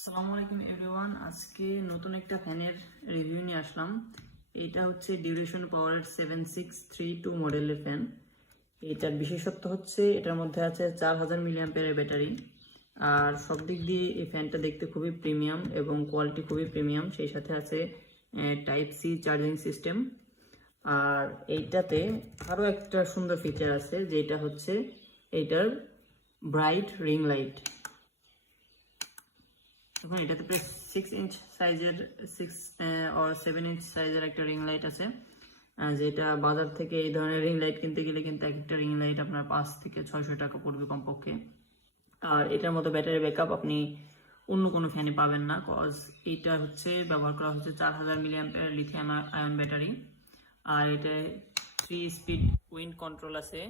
আসসালামু আলাইকুম এভরিওয়ান। আজকে নতুন একটা ফ্যানের রিভিউ নিয়ে আসলাম। এটা হচ্ছে ডিউরেশন পাওয়ারের 7632 মডেলের ফ্যান। এটার বিশেষত্ব হচ্ছে এটার মধ্যে আছে 4000 মিলিঅ্যাম্পিয়ারের ব্যাটারি। আর সব দিক দিয়ে এই ফ্যানটা দেখতে খুবই প্রিমিয়াম এবং কোয়ালিটি খুবই প্রিমিয়াম। সেই সাথে আছে টাইপ সি চার্জিং সিস্টেম। আর এইটাতে আরও একটা সুন্দর ফিচার আছে, যেটা হচ্ছে এইটার ব্রাইট রিং লাইট। এখন এটাতে প্রায় 6 ইঞ্চ সাইজের 7 ইঞ্চ সাইজের একটা রিং লাইট আছে, যেটা বাজার থেকে এই ধরনের রিং লাইট কিনতে গেলে কিন্তু এক একটা রিং লাইট আপনার 5 থেকে 600 টাকা পড়বে কমপক্ষে। আর এটার মতো ব্যাটারি ব্যাকআপ আপনি অন্য কোনো ফ্যানে পাবেন না, কজ এইটা হচ্ছে ব্যবহার করা হচ্ছে 4000 মিলিঅ্যাম্পিয়ার লিথিয়াম আয়ন ব্যাটারি। আর এটা 3 স্পিড উইন্ড কন্ট্রোল আছে।